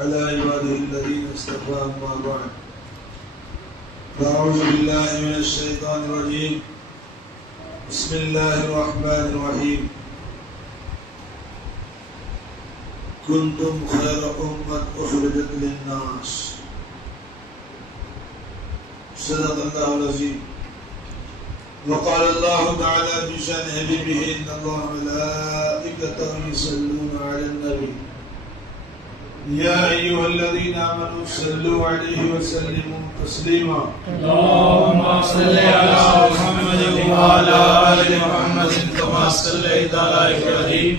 على عباده الذين اصطفى أما بعد أعوذ بالله من الشيطان الرجيم بسم الله الرحمن الرحيم كنتم خير أمة أخرجت للناس صدق الله العظيم وقال الله تعالى في شأن حبيبه إن الله وملائكته يصلون على النبي يا أيها الذين آمنوا صلوا عليه وسلموا تسليما اللهم صل على محمد وعلى آل محمد كما صليت على إبراهيم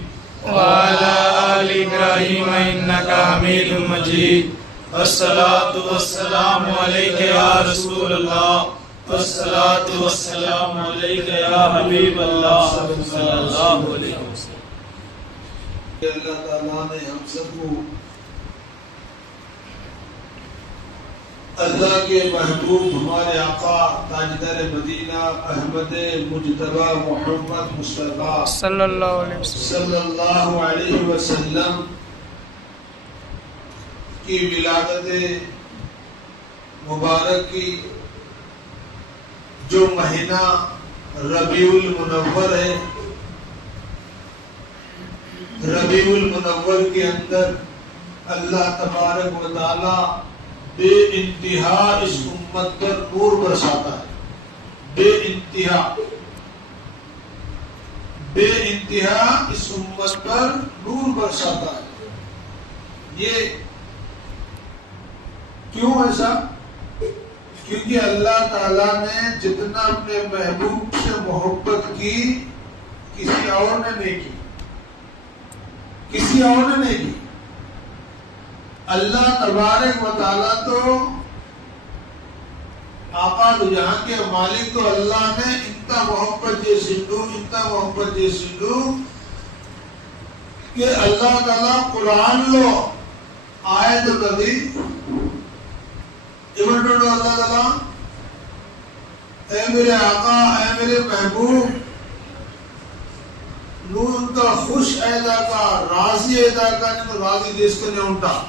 وعلى آل إبراهيم إنك حميد مجيد والصلاة والسلام عليك يا رسول الله والصلاة والسلام عليك يا حبيب الله صلى الله عليه وسلم. اللہ تعالیٰ نے ہم سب کو اللہ کے محبوب ہمارے آقا تاجدار مدینہ احمد مجتبی محمد مصطفیٰ صلی اللہ علیہ وسلم کی ولادت مبارک کی جو مہینہ ربیع المنور ہے، ربیع المنور کے اندر اللہ تبارک و تعالی بے انتہا اس امت پر نور برساتا ہے، بے انتہا اس امت پر نور برساتا ہے۔ یہ کیوں ایسا؟ کیونکہ اللہ تعالیٰ نے جتنا اپنے محبوب سے محبت کی کسی اور نے نہیں کی، کسی اور نے نہیں کی۔ اللہ تبارک و تعالیٰ تو آقا دو جہاں کے مالک تو اللہ نے انتا محبت جیسی دو کہ اللہ تعالیٰ قرآن لو آیت کدی ایمنٹوڈو اللہ تعالیٰ اے میرے آقا اے میرے محبوب نور کا خوش ایدا کا راضی ایدا کا نہیں تو راضی جس کو نہیں انٹا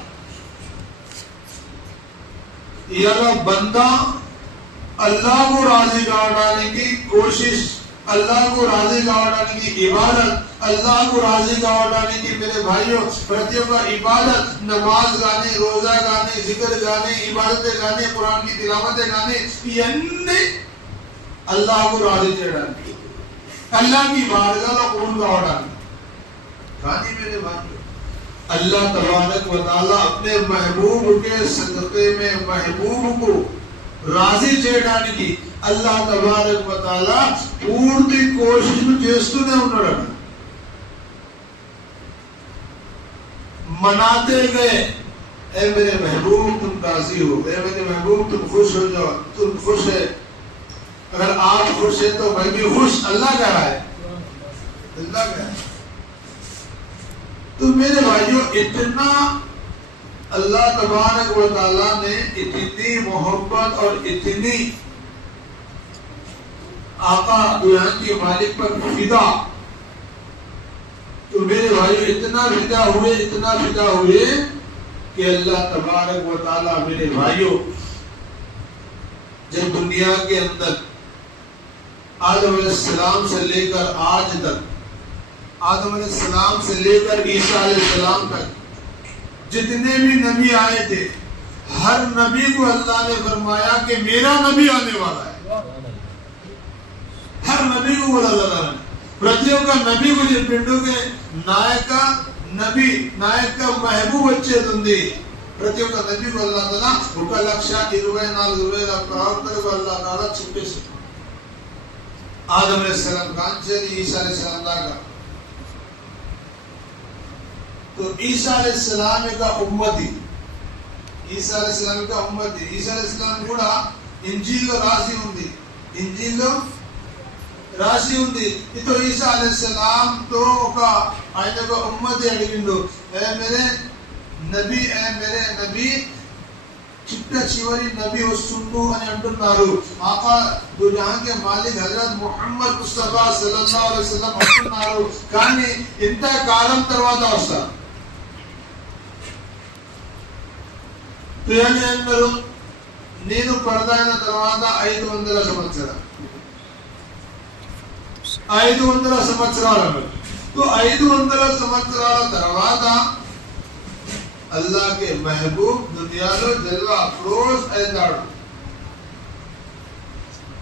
یہ بندہ اللہ کو راضی گاڑانے کی کوشش، اللہ کو راضی گاڑانے کی عبادت، اللہ کو راضی گاڑانے کی میرے بھائیوں پرتیوں کا عبادت، نماز گانے، روزہ گانے، ذکر گانے، عبادتیں گانے، قرآن کی تلاوتیں گانے، یعنی اللہ کو راضی چڑھانے کی، اللہ کی بارگاہ کا قبول گاڑانے گانے میرے بھائیوں۔ اللہ تبارک و تعالیٰ اپنے محبوب کے صدقے میں محبوب کو راضی چڑھانے کی اللہ تبارک و تعالیٰ پورتی کوشش میں چیستونے انہوں نے مناتے گئے اے میرے محبوب تم راضی ہو، اے میرے محبوب تم خوش ہو جاؤ، تم خوش ہے، اگر آپ خوش ہیں تو میں بھی خوش۔ اللہ کہہ رہا ہے، اللہ کہہ رہا ہے۔ تو میرے بھائیوں اتنا اللہ تبارک و تعالیٰ نے اتنی محبت اور اتنی آقا دنیا کے مالک پر فدا، تو میرے بھائیوں اتنا فدا ہوئے کہ اللہ تبارک و تعالیٰ میرے بھائیوں جب دنیا کے اندر آدم علیہ السلام سے لے کر آج تک، آدم علیہ السلام سے لے کر عیسیٰ علیہ السلام تک جتنے بھی نبی آئے تھے، ہر نبی کو اللہ نے فرمایا کہ میرا نبی آنے والا ہے۔ ہر نبی کو بولا اللہ تعالیٰ نے، پرتیوں کا نبی کو جن پنڈوں کے نائک کا نبی، نائک کا محبوب اچھے تندی پرتیوں کا نبی کو اللہ تعالیٰ بھوکا لکشا اروے نال اروے پراورتر کو اللہ تعالیٰ چھپے سے آدم علیہ السلام کا انچے عیسیٰ علیہ السلام کا تو عیسیٰ علیہ السلام کا امتی، عیسیٰ علیہ السلام کا امتی، عیسیٰ علیہ السلام కూడా ఇంజీల్లో రాసి ఉంది, ఇంజీల్లో రాసి ఉంది. ఇతో ఈసా అలైహిస్సలాం తో ఒక ఆయన ఒక ఉమ్మతి అడిగిండు, ఏ మేరే నబీ చిట్ట చివరి నబీ వస్తుండు అని అంటున్నారు. ఆకా దో జహాన్ కే మాలిక్ హజరత్ ముహమ్మద్ ముస్తఫా సల్లల్లాహు అలైహి వసల్లం అంటున్నారు, కానీ ఇంత కాలం తర్వాత వస్తారు. అన్నారు నేను పరదైన తర్వాత 500 సంవత్సరాలు 500 సంవత్సరాలు. 500 సంవత్సరాల తర్వాత అల్లాహ్ కే మెహబూబ్ దునియాలో జల్వా అఫ్రోజ్ అయినాడు.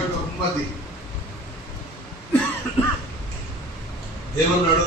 యొక్క ఉమ్మతి ఏమన్నాడు?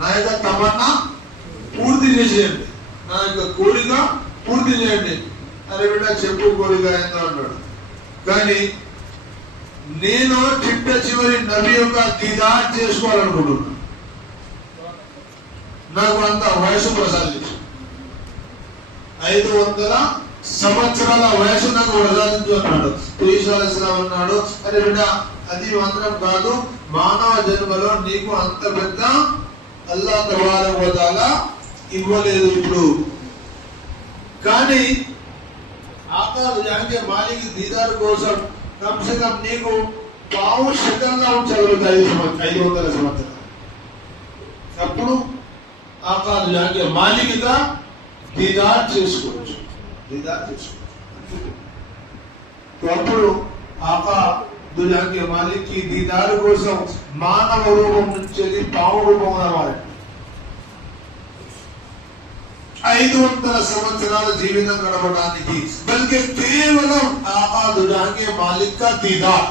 నా యొక్క తమన్నా పూర్తి చేయండి, నా యొక్క కోరిక పూర్తి చేయండి. అరే బిడ్డ చెప్పు కోరిక ఏందో అన్నాడు. కానీ నేను చిట్ట చివరి నబీ యొక్క దీదార్ చేసుకోవాలనుకుంటున్నాను. నాకు అంత వయసు ప్రసాదించు, 500 సంవత్సరాల వయసు నాకు ప్రసాదించు అన్నాడు. ఈసా అలైహిస్సలాం అన్నాడు, అరే బిడ్డ అది మాత్రం కాదు, మానవ జన్మలో నీకు అంత పెద్ద అల్లాహ్ తబారక వ తఆలా ఇవ్వలేదు ఇప్పుడు. కానీ ఆకాశ జాంగే మాలిక్ దీదార్ కోసం కమ్ సే కమ్ నీకు పావు శకంగా ఉంచగలుగుతాయి 500 సంవత్సరాలు. అప్పుడు ఆకాశ జాంగే మాలిక్ గా దీదార్ చేసుకోవచ్చు. అప్పుడు ఆకా దునియా కే మాలిక్ కి దీదార్ కోసం మానవ రూపం నుంచి పావు రూపం రావాలి. 500 సంవత్సరాల జీవితం గడపడానికి బల్కి కేవలం ఆకా దునియా కే మాలిక్ కా దీదార్,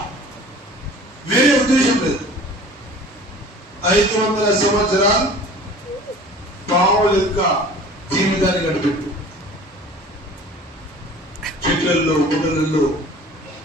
వేరే ఉద్దేశం లేదు. 500 సంవత్సరాలు పావు లెక్క జీవితాన్ని గడిపెట్టు, చెట్లలో గుడలలో.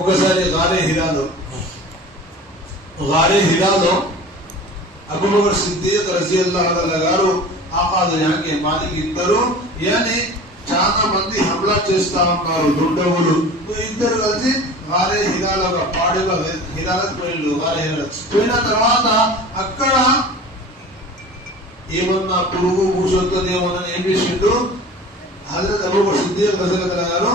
ఒకసారి గారే హిరాలో అబూబకర్ సిద్దిక్ రజియల్లాహు తఆలా గారు ఆకాదు యాకే మాలిక్ ఇద్దరు యాని చాలా మంది హమ్లా చేస్తా ఉన్నారు దుండగులు. ఇద్దరు కలిసి గారే హిరాలో పాడుగా హిరాలకు పోయిండు. గారే హిరా పోయిన తర్వాత అక్కడ ఏమన్నా పురుగు కూర్చొస్తుందేమోనని ఏం చేసిండు హజరత్ అబూబకర్ సిద్దిక్ రజియల్లాహు తఆలా గారు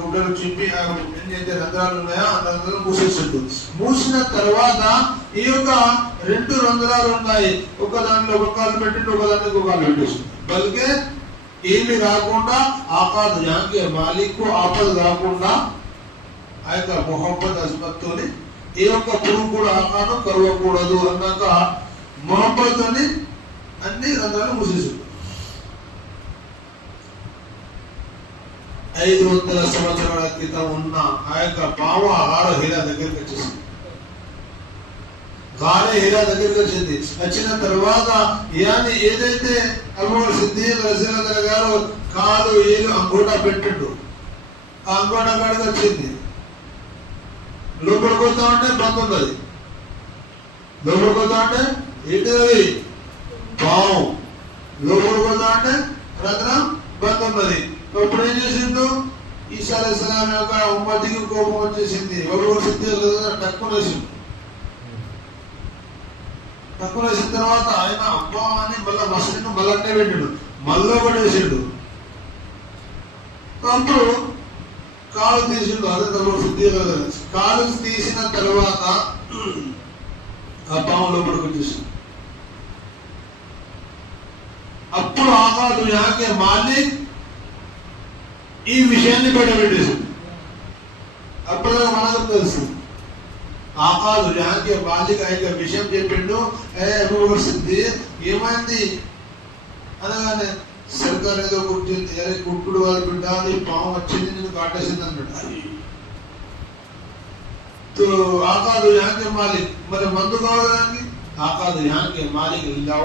గుడ్డలు చింపి ఎన్నైతే రంధ్రాలు ఉన్నాయో ఆ రంధ్రాలను మూసేసిండు. మూసిన తర్వాత ఈ యొక్క 2 రంధ్రాలు ఉన్నాయి, ఒక దాంట్లో ఒక కాలు పెట్టిండు, ఒక దాంట్లో ఒక కాలు పెట్టేసి బల్కే ఏమి రాకుండా ఆకాద్ జాంగే మాలిక్ కు ఆపద రాకుండా ఆ యొక్క మొహబ్బత్ అజ్మత్తోని ఈ యొక్క పురుగు కూడా ఆకాను కరవకూడదు అన్నాక మొహబ్బత్తోని అన్ని రంధ్రాలు మూసేసిండు. 500 సంవత్సరాల క్రితం ఉన్న ఆ యొక్క పాము గారే హిరా దగ్గరికి వచ్చేసింది. గారే హిరా దగ్గరికి వచ్చింది. వచ్చిన తర్వాత యాని ఏదైతే అబూబకర్ సిద్దిక్ రజియల్లాహు తఆలా గారు కాలు ఏలు అంగోటా పెట్టిండు, ఆ అంగోటా కాడికి వచ్చింది. లోపలికి వస్తా ఉంటే బంద్ ఉన్నది, లోపలికి వస్తా ఉంటే ఏంటిది పాము, లోపలికి వస్తా ఉంటే రంధ్రం బంద్ ఉన్నది. అప్పుడు ఏం చేసిండు ఈసా అలైహిస్సలాం యొక్క ఉమ్మతికి కోపం వచ్చేసింది. అబూబకర్ సిద్దిక్ టక్కున వేసిండు. టక్కున వేసిన తర్వాత ఆయన అబ్బా అని మళ్ళా మసలిని మళ్ళీ పెట్టిండు, మళ్ళీ కూడా వేసిండు. అప్పుడు కాలు తీసిండు. అదే అబూబకర్ సిద్దిక్ కాలు తీసిన తర్వాత ఆ పాము లోపలికి వచ్చేసింది. అప్పుడు ఆకాదు యాకే మాలిక్ ఈ విషయాన్ని బయటపెట్టేసింది. అప్పటిదాకా మనకు తెలుసు ఆకాదు యాకే మాలిక్ ఆ యొక్క విషయం చెప్పిండు. అబూబకర్ సిద్దిక్ ఏమైంది అనగానే సర్కార్ ఏదో కుట్టింది, అరే కుట్టుడు వాళ్ళు బిడ్డ అది పాము వచ్చింది నేను కాటేసింది అన్నాడు. ఆకాదు యాకే మాలిక్ మరి మందు కావడానికి ఆకాదు యాకే మాలిక్ లౌ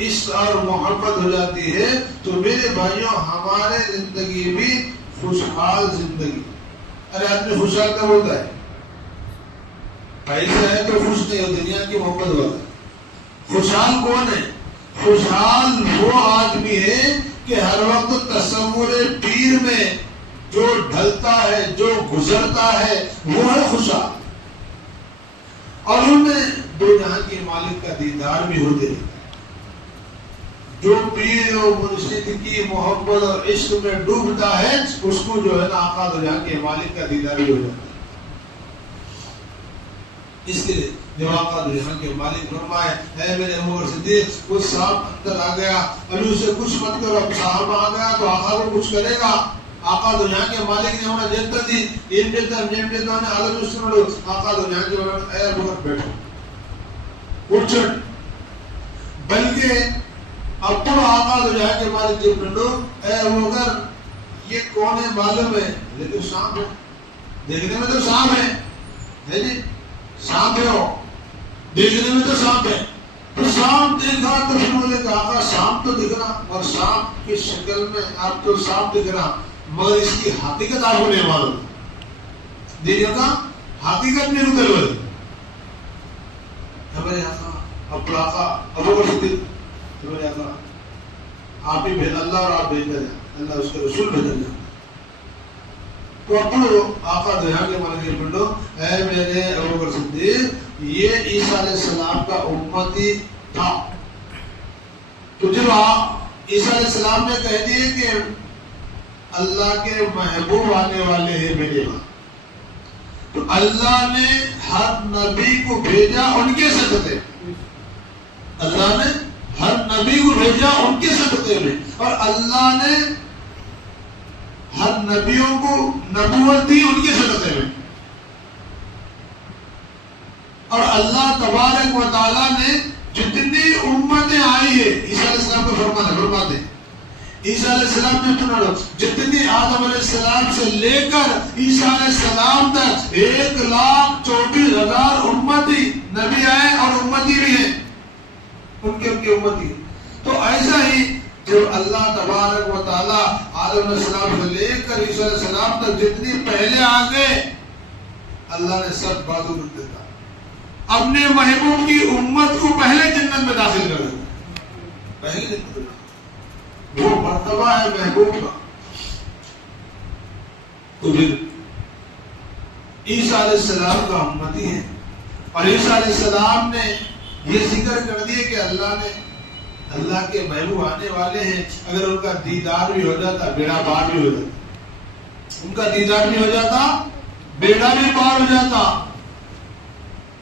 عشق اور محبت ہو جاتی ہے تو میرے بھائیوں ہمارے زندگی بھی خوشحال زندگی. ارے آدمی خوشحال کب ہوتا ہے؟ پیسہ ہے تو خوش نہیں ہو، دنیا کی محبت والا. خوشحال کون ہے؟ خوشحال وہ آدمی ہے کہ ہر وقت تصور پیر میں جو ڈھلتا ہے، جو گزرتا ہے، وہ ہے خوشحال. اور انہیں دو جہاں کے مالک کا دیدار بھی ہوتے ہیں. جو پیر اور مرشد کی محبت اور عشق میں ڈوبتا ہے اس کو جو ہے نا آقا دو جہاں کے مالک کا دیدار بھی ہو جاتا ہے. اس کے لیے جب آقا دو جہاں کے مالک فرمائے اے میرے ابو بکر صدیق، وہ سانپ اندر آ گیا، ابھی اسے کچھ مت کرو. اب صاحب آ گیا تو آقا کو کچھ کرے گا. آقا دو جہاں کے مالک نے انہیں جنت دی. ان جنت عالم اسلام آقا دو جہاں کے اے ابو بکر بیٹھو، اٹھ چڑھ. بلکہ اب تو آقا دو جہاں کے مالک جب ڈنڈو اے ابو بکر یہ کون ہے معلوم ہے، لیکن سانپ ہے، دیکھنے میں تو سانپ ہے جی، سانپ ہے، ہو دیکھنے میں تو سانپ ہے. تو سانپ دیکھا تو پھر بولے کہ آقا سانپ تو دکھ رہا، اور سانپ کی شکل میں آپ تو سانپ دکھ رہا، مگر اس کی حقیقت آپ کو نہیں معلوم. دیکھا کا حقیقت میں اتر بولے ہمارے آقا اب آقا ابو بکر صدیق ہمارے آقا آپ ہی بھیج، اللہ اور آپ بھیج دیں، اللہ اس کے رسول بھیج دیں. تو اپنو آقا دیا کے مالک کے پنڈو اے میرے ابو بکر صدیق یہ عیسیٰ علیہ السلام کا امتی تھا. تو جب عیسیٰ علیہ السلام نے کہہ دیے کہ اللہ کے محبوب آنے والے ہیں میرے وہاں، تو اللہ نے ہر نبی کو بھیجا ان کے صدقے. اللہ نے ہر نبی کو بھیجا ان کے صدقے میں، اور اللہ نے ہر نبیوں کو نبوت دی ان کے صدقے میں. اور اللہ تبارک و تعالیٰ نے جتنی امتیں آئی ہے عیسیٰ علیہ السلام کو فرماتے ہیں. عیسیٰ علیہ السلام نے سنا جتنی آدم علیہ السلام سے لے کر عیسیٰ علیہ السلام تک 1,24,000 امتی نبی آئے اور امتی بھی ہیں، ان کے امتی. تو ایسا ہی جب اللہ تبارک و تعالیٰ آدم علیہ السلام سے لے کر عیسیٰ علیہ السلام تک جتنی پہلے آ گئے، اللہ نے سب باتوں رکھ دیتا، اپنے محبوب کی امت کو پہلے جنت میں داخل کر دیتا. پہلے جنت میں وہ مرتبہ ہے محبوب کا. تو پھر عیسیٰ علیہ السلام کا امتی ہے، اور عیسیٰ علیہ السلام نے یہ ذکر کر دیا کہ اللہ کے محبوب آنے والے ہیں. اگر ان کا دیدار بھی ہو جاتا بیڑا پار بھی ہو جاتا، ان کا دیدار بھی ہو جاتا بیڑا بھی پار ہو جاتا.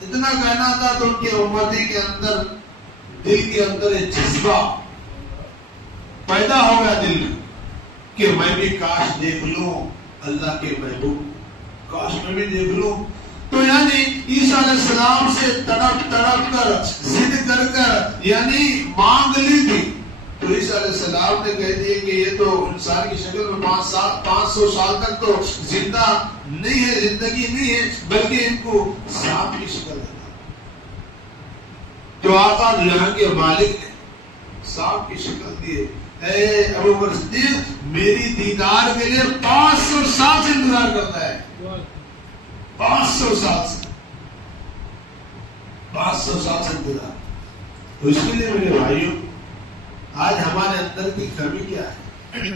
اتنا کہنا تھا تو ان کی امتی کے اندر دل کے اندر ایک جذبہ پیدا ہو گیا دل میں کہ میں بھی کاش دیکھ لوں اللہ کے محبوب، کاش میں بھی دیکھ لوں. تو یعنی عیسیٰ علیہ السلام سے تڑپ کر ضد کر یعنی مانگ لی تھی. تو عیسیٰ علیہ السلام نے کہہ دیا کہ یہ تو انسان کی شکل میں 500 سال تک تو زندہ نہیں ہے، زندگی نہیں ہے، بلکہ ان کو سانپ کی شکل ہے. جو آقا جہاں کے مالک نے سانپ کی شکل دی. اے ابو بکر صدیق میری دیدار کے لیے 500 سال سے انتظار کرتا ہے، 500 سال سے 500 سال سے انتظار. تو اس کے لیے میرے بھائیوں آج ہمارے اندر کی کمی کیا ہے؟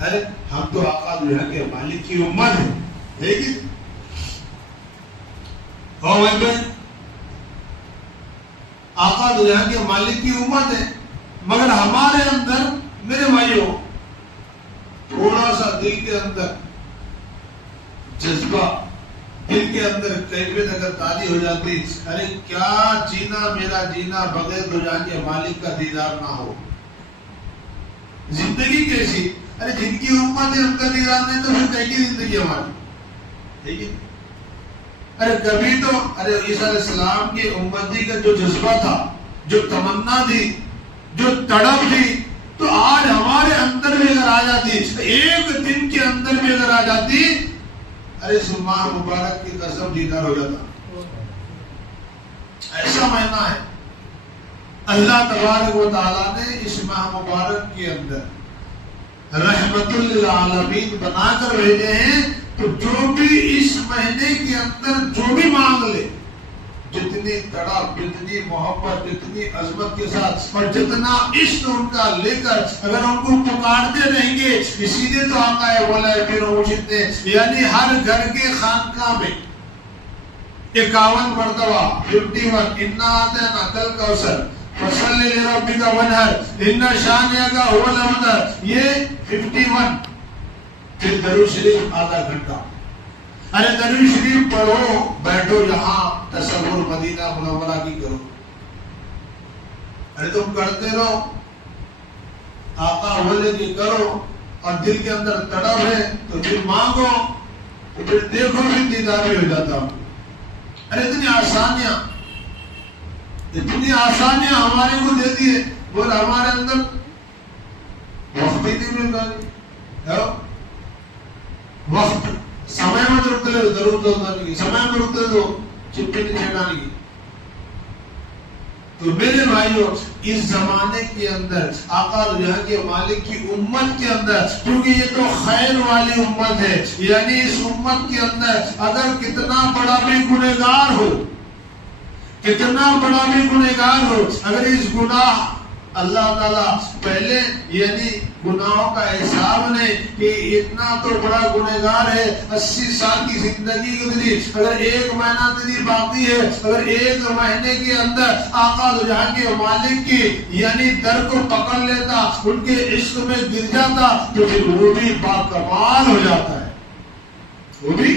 ارے ہم تو آقا دنیا کے مالک کی امت ہے کہ آقا دنیا کے مالک کی امت ہے، مگر ہمارے اندر میرے بھائیوں تھوڑا سا دل کے اندر جذبہ، دل کے اندر کیفیت اگر تازی ہو جاتی، ارے کیا جینا میرا جینا بغیر دو جہاں کے مالک کا دیدار نہ ہو، زندگی کیسی؟ ارے جن کی امت ہے ان کا دیدار نہیں تو پھر کیسی زندگی ہماری؟ ارے کبھی تو ارے عیسیٰ علیہ السلام کی امتی کا جو جذبہ تھا، جو تمنا تھی، جو تڑپ تھی، تو آج ہمارے اندر بھی اگر آ جاتی، ایک دن کے اندر بھی اگر آ جاتی، ارے اس ماہ مبارک کی قسم دیدار ہو جاتا. ایسا مہینہ ہے، اللہ تبارک و تعالیٰ نے اس ماہ مبارک کے اندر رحمت للعالمین بنا کر بھیجے ہیں. تو جو بھی اس مہینے کے اندر جو بھی مانگ لے، جتنی تڑپ، جتنی محبت، جتنی عظمت کے ساتھ اور جتنا عشق ان کا لے کر اگر ان کو پکارتے رہیں گے، اسی لیے تو آقا ہے بولا ہے پھر مجھتے، یعنی ہر گھر کے خانقاہ میں 51 مرتبہ 51 انا اعطینا کل کوثر فصلی لربک وانحر ان شانئک هو الابتر، یہ 51. پھر درود شریف آدھا گھنٹہ. ارے درود شریف پڑھو، بیٹھو یہاں تصور مدینہ منورہ کی کرو. ارے تم کرتے رہو، آقا بولے کہ کرو اور دل کے اندر تڑپ ہے تو پھر مانگو، تو پھر دیکھو بھی دیدار بھی ہو جاتا ہوں. ارے اتنی آسانیاں ہمارے کو دے دیے، بول ہمارے اندر وقت ہی نہیں ملتا. وقت سمے میں رکتے ہو ضرورت ہوتا نہیں، سمے میں رکتے ہو چپی نہیں چھڑانے کی. تو میرے بھائیوں، اس زمانے کے اندر آقا جہاں کے مالک کی امت کے اندر، کیونکہ یہ تو خیر والی امت ہے، یعنی اس امت کے اندر اگر کتنا بڑا بھی گنہگار ہو، کتنا بڑا بھی گنہگار ہو، اگر اس گناہ اللہ تعالیٰ پہلے یعنی گناہوں کا حساب نہیں کہ اتنا تو بڑا گنہگار ہے، 80 سال کی زندگی گزری، اگر ایک مہینہ تیری باقی ہے، اگر ایک مہینے کے اندر آقا جہاں کے مالک کی یعنی در کو پکڑ لیتا، ان کے عشق میں گر جاتا، تو پھر وہ بھی باکمال ہو جاتا ہے، وہ بھی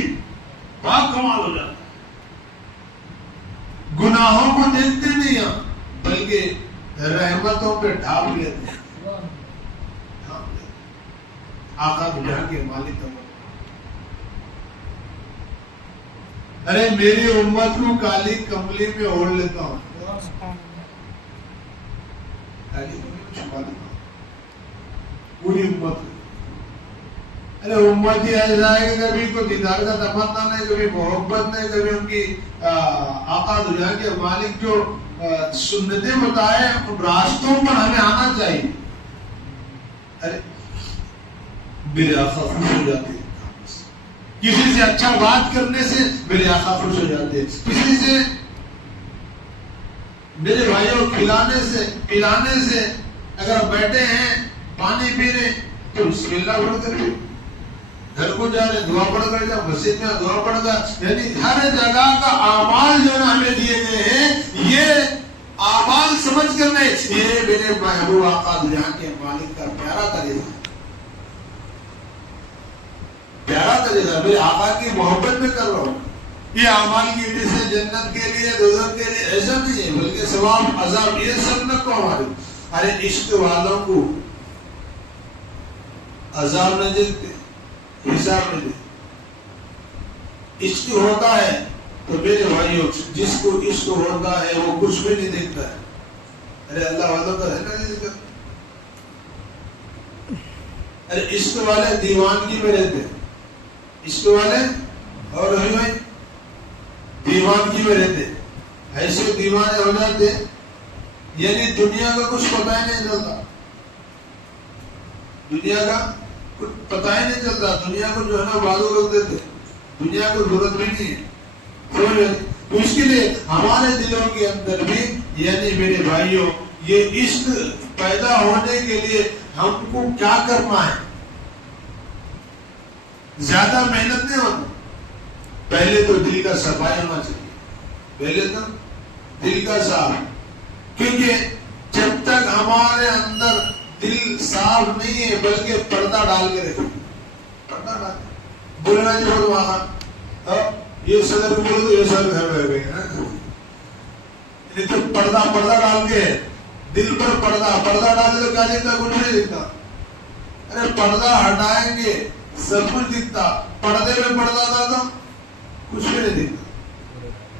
باکمال ہو جاتا ہے. گناہوں کو دیکھتے نہیں ہیں بلکہ رحمتوں پہ ڈھانپ لیتے ہیں. آقا جہاں کے مالک کا. ارے میری امت کو کالی کملی میں اوڑھ لیتا ہوں، پوری امت. ارے امت ہی ایسا ہے کہ کبھی کوئی دیدار کا تمنا نہیں، کبھی محبت نہیں، کبھی ان کی آقا دنیا کے مالک جو سنتیں بتائے ان راستوں پر ہمیں آنا چاہیے. ارے میرے آقا خوش ہو جاتے ہیں، کسی سے اچھا بات کرنے سے میرے آقا خوش ہو جاتے ہیں، کسی سے میرے بھائیوں کھلانے سے پلانے سے، اگر بیٹھے ہیں پانی پی رہے تو بسم اللہ پڑھ کر کے گھر کو جا رہے دعا پڑھ کر جا، مسجد میں دعا پڑھ کر، یعنی ہر جگہ کا اعمال جو نا ہمیں دیے گئے ہیں، یہ اعمال سمجھ کر نہیں، یہ میرے محبوب آقا دنیا کے مالک کا پیارا طریقہ، پیارا طریقہ، میرے آقا کی محبت میں کر رہا ہوں. یہ اعمال کی وجہ سے جنت کے لیے دوزخ کے لیے ایسا نہیں ہے، بلکہ ثواب عذاب یہ سب نہ کو ہمارے. ارے عشق والوں کو عذاب نہ دیتے، حساب میں دے. عشق ہوتا ہے تو میرے بھائیوں جس کو عشق ہوتا ہے وہ کچھ بھی نہیں دیکھتا ہے. ارے اللہ والوں کا ہے نا نہیں دیکھتا. ارے عشق والے دیوانگی میں رہتے ہیں، عشق والے اور رہی بھائی دیوانگی میں رہتے، ایسے دیوانے ہو جاتے یعنی دنیا کا کچھ پتہ ہی نہیں چلتا، دنیا کا کچھ پتہ ہی نہیں چلتا. دنیا کو جو ہے نا بازو رکھ دیتے، دنیا کو ضرورت بھی نہیں ہے. تو اس کے لیے ہمارے دلوں کے اندر بھی یعنی میرے بھائیوں یہ عشق پیدا ہونے کے لیے ہم کو کیا کرنا ہے؟ زیادہ محنت نہیں ہونا. پہلے تو دل کا صفائی ہونا چاہیے، پہلے تو دل کا صاف، کیونکہ جب تک ہمارے اندر دل صاف نہیں ہے بلکہ پردہ ڈال کے رکھیں، پردہ ڈال بولنا جو ہو وہاں یہ صدر کو بولے تو یہ سر گھر رہ گئے ہیں، تو پردہ ڈال کے دل پر پردہ ڈال کے کیا دکھتا؟ کچھ نہیں دکھتا. ارے پردہ ہٹائیں گے سب کچھ دکھتا، پردے میں پردہ تھا تو کچھ بھی نہیں دکھتا.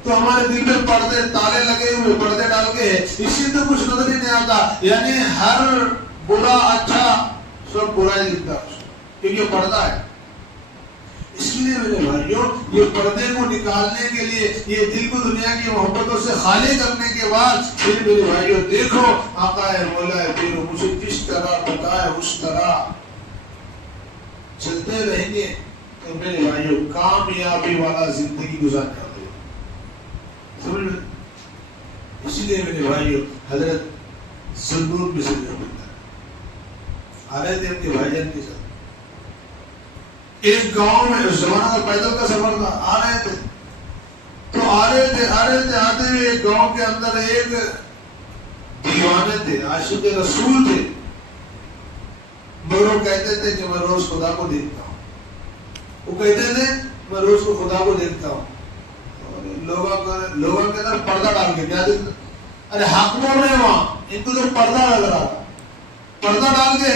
تو ہمارے دل میں پردے تالے لگے ہوئے پردے ڈال کے اسی تو کچھ نظر ہی نہیں آتا، یعنی ہر برا اچھا سب برا ہی دکھتا کیونکہ پردہ ہے. اس لیے میرے بھائیوں یہ پردے کو نکالنے کے لیے یہ دل کو دنیا کی محبتوں سے خالی کرنے کے بعد پھر میرے بھائیوں دیکھو آقا ہے مولا ہے پھر مجھے کس طرح بتائے اس طرح چلتے رہیں گے تو میرے بھائیوں کامیابی والا زندگی گزارنے والے سمجھ میں. اسی لیے میرے بھائیوں حضرت سنور بھی سے آ رہے تھے ان کے بھائی جان کے ساتھ ایک گاؤں میں اس زمانہ کا پیدل کا سفر تھا. آ رہے تھے تو آ رہے تھے آتے ہوئے ایک گاؤں کے اندر ایک دیوانے تھے عاشق رسول تھے. وہ کہتے تھے کہ میں روز خدا کو دیکھتا ہوں. وہ کہتے تھے میں روز کو خدا کو دیکھتا ہوں. لوگوں کے اندر پردہ ڈال کے کیا دیکھتا ارے حق بول رہے ہیں وہاں ان کو تو پردہ لگ رہا تھا. پردہ ڈال کے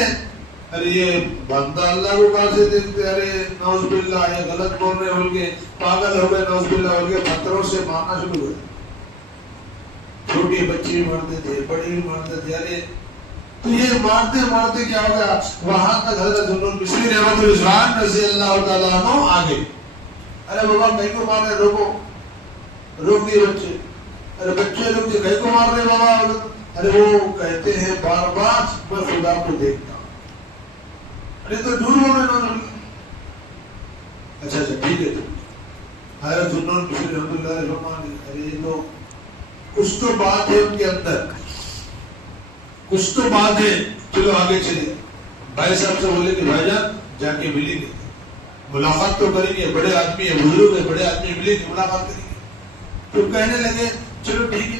ارے یہ بندہ اللہ کو کہاں سے دیکھتے ارے نعوذ باللہ یہ غلط بول رہے بول کے پاگل ہو گئے نعوذ باللہ بول کے پتھروں سے مارنا شروع ہوئے. چھوٹے بچے بھی مارتے تھے بڑے بھی مارتے تھے. ارے تو یہ مارتے کیا ہو گیا وہاں تک حضرت ذوالنور مصری رحمۃ اللہ رضی اللہ تعالیٰ عنہ آگے. ارے بابا کہیں کو مار رہے روک دیے بچے. ارے بچے لوگ کہیں کو مار رہے بابا. ارے وہ کہتے ہیں بار بار میں خدا کو دیکھتا ہوں. ارے تو جھوٹ بول رہے. اچھا ٹھیک ہے. حضرت ذوالنور مصری رحمۃ اللہ علیہ ارے تو کچھ تو بات ہے ان کے اندر کچھ تو بات ہے. چلو آگے چلے. بھائی صاحب سے بولے کہ بھائی جان جا کے ملیں گے ملاقات تو کریں گے بڑے آدمی ہے بزرگ ہے بڑے آدمی ملیں گے ملاقات کریں گے. تو کہنے لگے چلو ٹھیک ہے.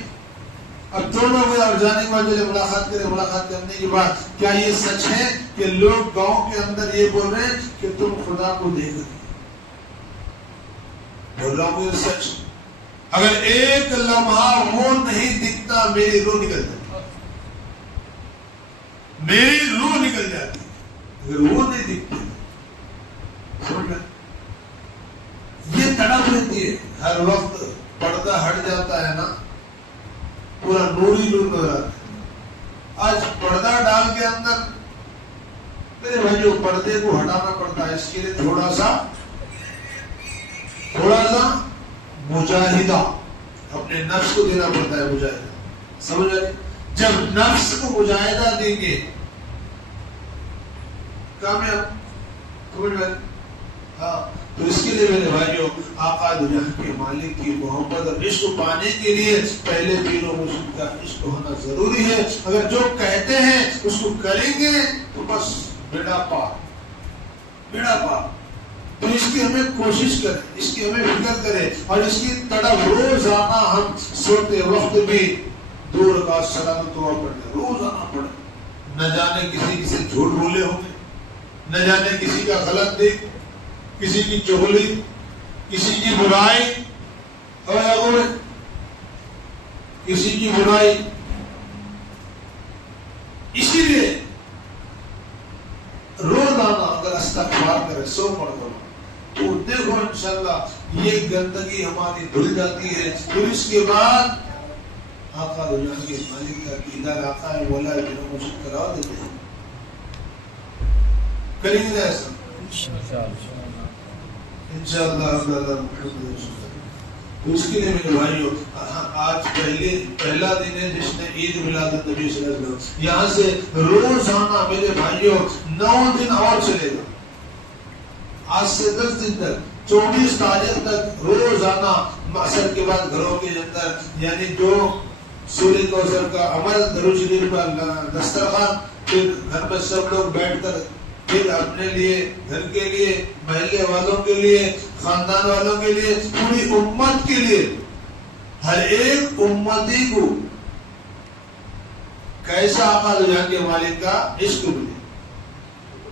اب دونوں ہوئے اور جانے کے بعد ملاقات کرے. ملاقات کرنے کے بعد کیا یہ سچ ہے کہ لوگ گاؤں کے اندر یہ بول رہے ہیں کہ تم خدا کو دیکھ رہے بول رہا ہوں یہ سچ. اگر ایک لمحہ وہ نہیں دکھتا میری روح نکل جاتی میری روح نکل جاتی. اگر وہ نہیں دکھتے یہ تڑپ رہتی ہے ہر وقت. پردہ ہٹ جاتا ہے نا پورا نور ہی نور نظر آتا ہے. آج پردہ ڈال کے اندر میرے بھائیوں پردے کو ہٹانا پڑتا ہے. اس کے لیے تھوڑا سا مجاہدہ اپنے نفس کو دینا پڑتا ہے. مجاہدہ سمجھ آئے. جب نفس کو مجاہدہ دیں گے کامیاب سمجھ آئے. ہاں تو اس کے لیے میرے بھائیوں آقا دنیا کے مالک کی محبت اور عشق پانے کے لیے پہلے پیر و مرشد کا عشق ہونا ضروری ہے. اگر جو کہتے ہیں اس کو کریں گے تو بس بیڑا پار. تو اس کی ہمیں کوشش کریں اس کی ہمیں فکر کریں اور اس کی تڑپ روزانہ ہم سوتے وقت بھی 2 رکعت صلاۃ دعا پڑھیں روزانہ پڑھیں. نہ جانے کسی سے جھوٹ بولے ہوں گے نہ جانے کسی کا غلط دیکھ کسی کی چغلی کسی کی برائی کسی کی برائی. اسی لیے روزانہ اگر استغفار کرے 100 مرتبہ تو دیکھو انشاءاللہ یہ گندگی ہماری دھل جاتی ہے. پھر اس کے بعد آقا رجحان کے مالک کا دیدار آقا ہے مولا ہے جنہوں مجھے کرا دیتے ہیں. کریں گے ایسا انشاءاللہ. تو اس کے لیے میرے بھائیوں آج پہلا دن ہے جس نے عید میلاد النبی صلی اللہ علیہ وسلم. یہاں سے روزانہ میرے بھائیوں 9 دن اور چلے گا. آج سے 10 دن تک 24 تاریخ تک روزانہ عصر کے بعد گھروں کے اندر یعنی جو سورہ کوثر کا عمل درود شریف کا دسترخوان پھر گھر میں سب لوگ بیٹھ کر پھر اپنے لیے گھر کے لیے محلے والوں کے لیے خاندان والوں کے لیے پوری امت کے لیے ہر ایک امتی کو کیسا آقا جہاں کے مالک کا عشق ملے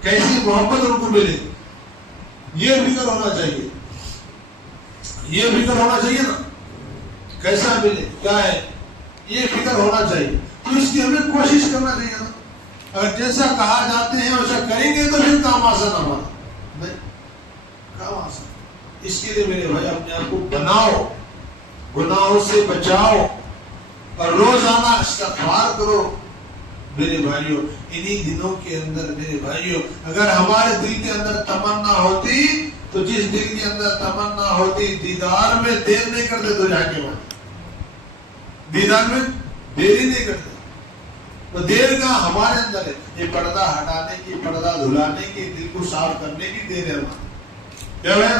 کیسی محبت ان کو ملے یہ فکر ہونا چاہیے. یہ فکر ہونا چاہیے نا کیسا ملے کیا ہے یہ فکر ہونا چاہیے. تو اس کی ہمیں کوشش کرنا چاہیے نا. اگر جیسا کہا جاتے ہیں ویسا کریں گے تو پھر کام آسان ہمارا نہیں کام آسان. اس کے لیے میرے بھائی اپنے آپ کو بناؤ گناہوں سے بچاؤ اور روزانہ استغفار کرو. میرے بھائیوں انہی دنوں کے اندر میرے بھائیوں اگر ہمارے دل کے اندر تمنا ہوتی تو جس دل کے اندر تمنا ہوتی دیدار میں دیر نہیں کرتے تو جا کے وہاں دیدار میں دیر ہی نہیں کرتے. تو دیر کا ہمارے اندر ہے. یہ پردہ ہٹانے کی، پردہ دھلانے کی، دل کو صاف کرنے کی دیر ہے ہمارا. کیا ہے؟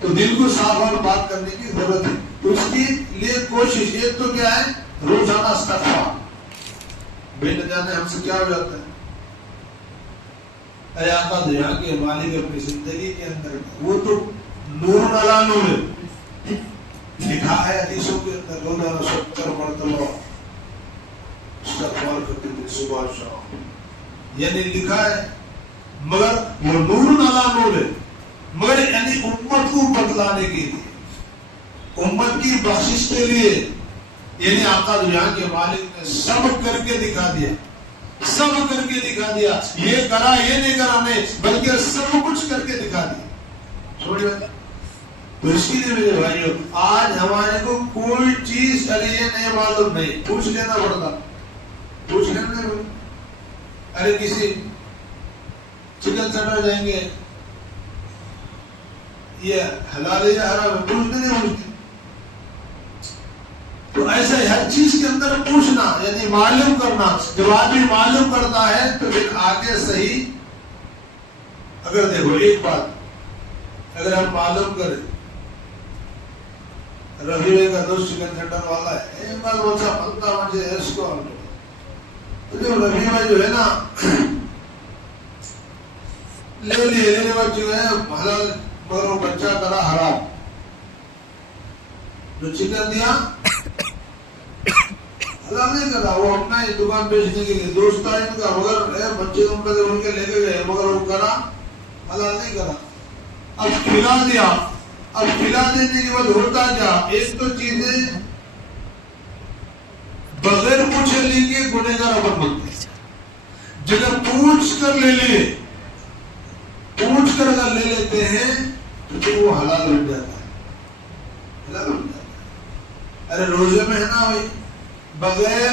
تو دل کو صاف اور بات کرنے کی ضرورت ہے. تو اس کے لیے کوشش یہ تو کیا ہے؟ روزانہ استغفار. بے نہ جانے ہم سے کیا ہو جاتا ہے. اے آقا دنیا کے مالک اپنی زندگی کے اندر وہ تو نور علی نور ہے. لکھا ہے حدیثوں کے اندر روزانہ 70 مرتبہ استغفار کرتے تھے صبح شام. یعنی لکھا ہے مگر وہ نور علی نور ہے. مگر یعنی امت کو بتلانے کے لیے، امت کی بخشش کے لیے، یعنی آقا دنیا کے مالک نے سب کر کے دکھا دیا، سب کر کے دکھا دیا. یہ کرا یہ نہیں کرا نہیں، بلکہ سب کچھ کر کے دکھا دیا. سمجھ میں؟ تو اس کے لیے میرے بھائیوں آج ہمارے کو کوئی چیز یہ نہیں معلوم نہیں، پوچھ لینا پڑتا. پوچھ لینا. ارے کسی چکن سینٹر جائیں گے، یہ حلال ہے یا حرام ہے، پوچھتے نہیں پوچھتے. تو ایسے ہر چیز کے اندر پوچھنا یعنی معلوم کرنا. جب آدمی معلوم کرتا ہے تو پھر آگے صحیح. اگر دیکھو ایک بات اگر ہم معلوم کریں، رفیع بھائی کا دوست چکن سینٹر والا ہے، اس کو تو جو رفیع بھائی جو ہے نا لے لینے بچے ہیں حلال، مگر وہ بچہ کرا حرام. جو چکن دیا حلال نہیں کرا، وہ اپنا ہی دکان بیچنے کے لیے دوست تھا ان کا، مگر بچے ان کے لے کے گئے، مگر وہ کرا حلال نہیں کرا. اب کھلا دیا. اب کھلا دینے کے بعد ہوتا کیا؟ ایک تو چیزیں بغیر پوچھے لیں گے گنہگار اپن بنتے. جگہ پوچھ کر لے لے، پوچھ کر اگر لے لیتے ہیں تو پھر وہ حلال بن جاتا ہے. حلال بن جاتا ہے. ارے روزے میں ہے نا بھائی، بغیر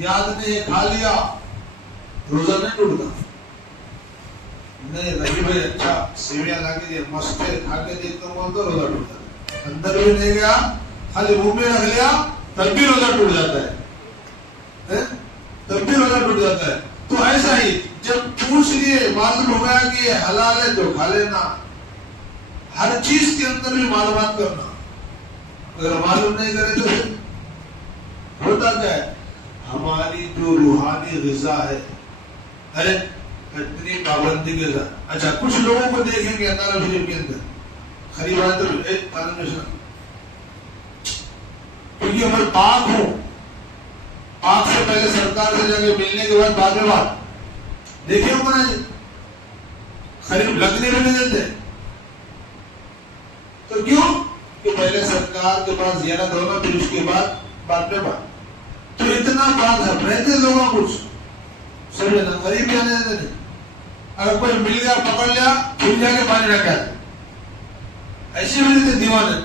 یاد نہیں کھا لیا روزہ نہیں ٹوٹتا. نہیں رہی بھائی اچھا سیویاں لا کے مست ہے، کھا کے دیکھتا ہوں تو روزہ ٹوٹتا ہے. اندر بھی نہیں گیا، خالی منہ میں رکھ لیا تب بھی روزہ ٹوٹ جاتا ہے. تب بھی روزہ ٹوٹ جاتا ہے. تو ایسا ہی جب پوچھ لیے معلوم ہو گیا کہ یہ حلال ہے تو کھا لینا. ہر چیز کے اندر بھی معلومات کرنا. اگر معلوم نہیں کرے تو پھر ہوتا کیا ہے؟ ہماری جو روحانی غذا ہے اتنی پابندی کے ساتھ. اچھا کچھ لوگوں کو دیکھیں گے اللہ شریف کے اندر خریب آئے تو کیونکہ میں پاک ہوں، پاک سے پہلے سرکار سے جا کے ملنے کے بعد بعد میں بات دیکھیں ہوں نا جی خریب لگنے میں نہیں دیتے. تو کیوں کہ پہلے سرکار کے پاس زیارت ہونا، پھر اس کے بعد میں بات. تو اتنا بات ہے رہتے لوگوں کچھ سمجھے نا، غریب جانے دیتے نہیں. اگر کوئی مل گیا پکڑ لیا پھر جا کے پانی رکھا ایسے ملے تھے دیوانے.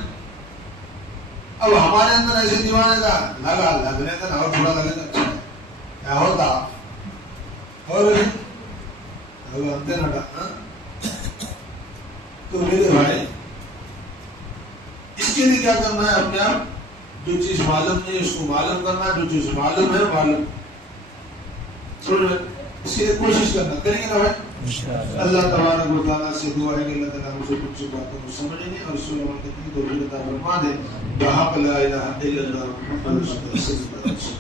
اب ہمارے اندر ایسے دیوانے کا لگنے کا اور تھوڑا لگے گا اچھا کیا ہوتا اور انتے نٹا. تو میرے بھائی اس کے لیے کیا کرنا ہے؟ اپنے آپ جو چیز معلوم نہیں اس کو معلوم کرنا، جو چیز معلوم ہے معلوم. اس کے لیے کوشش کرنا. کریں گے نا بھائی؟ اللہ تبارک و تعالیٰ سے دعا ہے کہ اللہ تعالیٰ مجھے کچھ باتوں کو سمجھنے اور اس کو عمل کرنے کی توفیق عطا فرما دے. بحق لا الہ الا اللہ محمد رسول اللہ صلی اللہ علیہ وسلم.